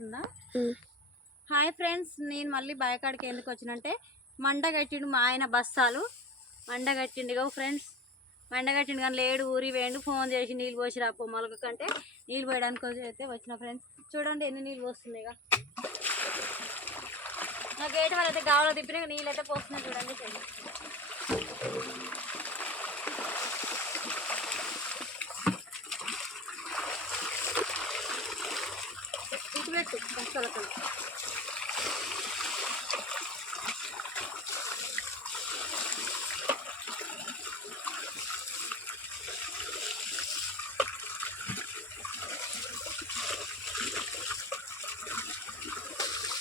వినిపిస్తుందా? Hi friends, నేను మళ్ళీ బాయకాడికి ఎందుకు వచ్చినంటే మండగట్టిండు మా ఆయన బస్తాలు మండగట్టిండు ఫ్రెండ్స్. మండగట్టిండు కానీ లేడు, ఊరి వేయండు. ఫోన్ చేసి నీళ్ళు పోసి రాపో మొలక కంటే నీళ్ళు పోయడానికి అయితే వచ్చిన ఫ్రెండ్స్. చూడండి ఎన్ని నీళ్ళు పోస్తున్నాయి. నా గేట్ వాళ్ళు అయితే గావలో తిప్పినా నీళ్ళు అయితే పోస్తున్నాయి చూడండి ఫ్రెండ్స్. ఇటు పెట్టు బస్తాలతో.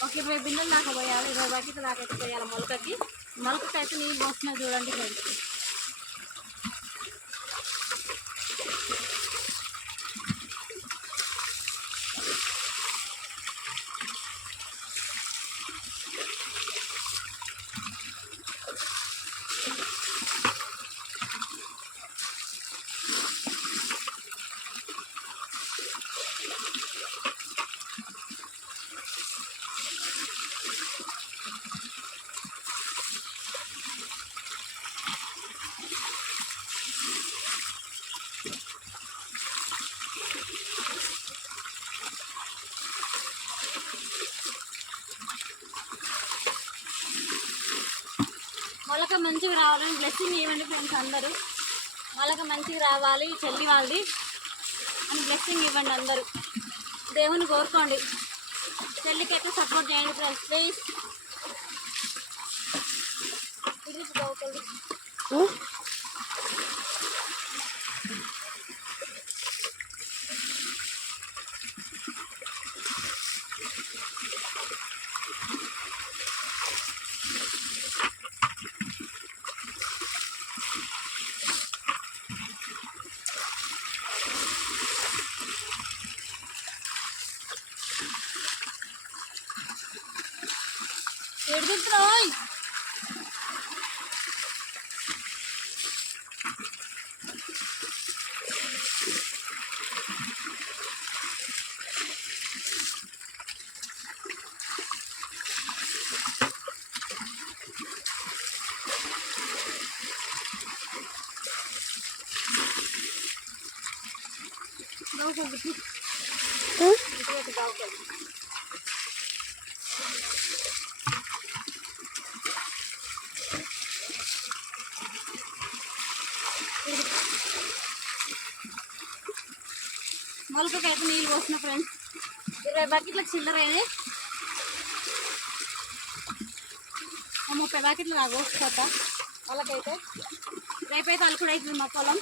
ఒక 20 బిందెలు దాకా పోయాలి, 20 బకెట్ల దాకా అయితే పోయాలి మొలకకి. మొలకకైతే నీళ్ళు పోస్తున్నాయి చూడండి ఫ్రెండ్స్. మొలక మంచిగా రావాలని బ్లెస్సింగ్ ఇవ్వండి ఫ్రెండ్స్. అందరూ మొలక మంచిగా రావాలి చెల్లి వాళ్ళది అని బ్లెస్సింగ్ ఇవ్వండి. అందరూ దేవుని కోరుకోండి. చెల్లికి అయితే సపోర్ట్ చేయండి ఫ్రెండ్స్ ప్లీజ్. ఎడుగుతున్నాయి మొలకకైతే నీళ్ళు పోసిన ఫ్రెండ్స్. 20 బకెట్లకు చిల్లరైనాయి. 30 బకెట్లు నాకు పోసుకోతా వాళ్ళకైతే. రేపైతే అలుకుడు అవుతుంది మా పొలం.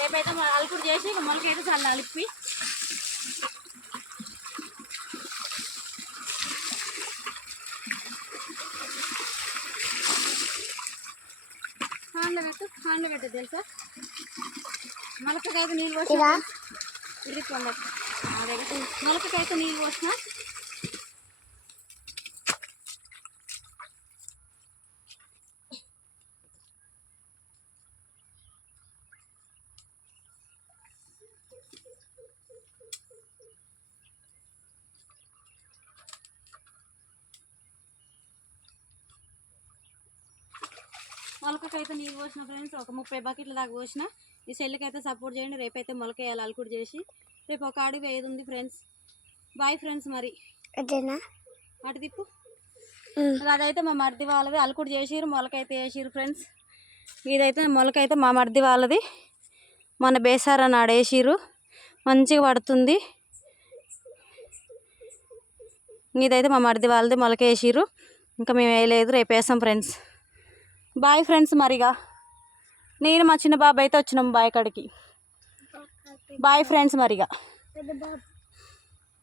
రేపైతే అలుకుడు చేసి మొలకైతే చాలా అలిపి హ్యాండ్లో పెట్టదు తెలుసా. మొలకకైతే నీళ్ళు పోసిన మొలకకైతే నీళ్ళు పోసిన మొలకకైతే నీళ్ళు పోసిన ఫ్రెండ్స్. ఒక 30 బకెట్ల దాకా పోసిన. ఈ సెల్లుకైతే సపోర్ట్ చేయండి. రేపైతే మొలక వేయాలి అలుకుడు చేసి. రేపు ఒక అడుగు వేయదు ఉంది ఫ్రెండ్స్. Bye friends. మరి అటు తిప్పు. అదైతే మా మర్ది వాళ్ళది అలుకుడు చేసిరు, మొలకైతే వేసిరు ఫ్రెండ్స్. ఇదైతే మొలకైతే మా మర్ది వాళ్ళది మన బేసారా నాడు వేసిరు, మంచిగా పడుతుంది. ఇదైతే మా మర్ది వాళ్ళది మొలక వేసిరు, ఇంకా మేము వేయలేదు, రేపు వేస్తాం ఫ్రెండ్స్. Bye friends. మరిగా నేను మా చిన్న బాబు అయితే వచ్చినాం బాయ్ కాడికి. Bye friends. మరిగా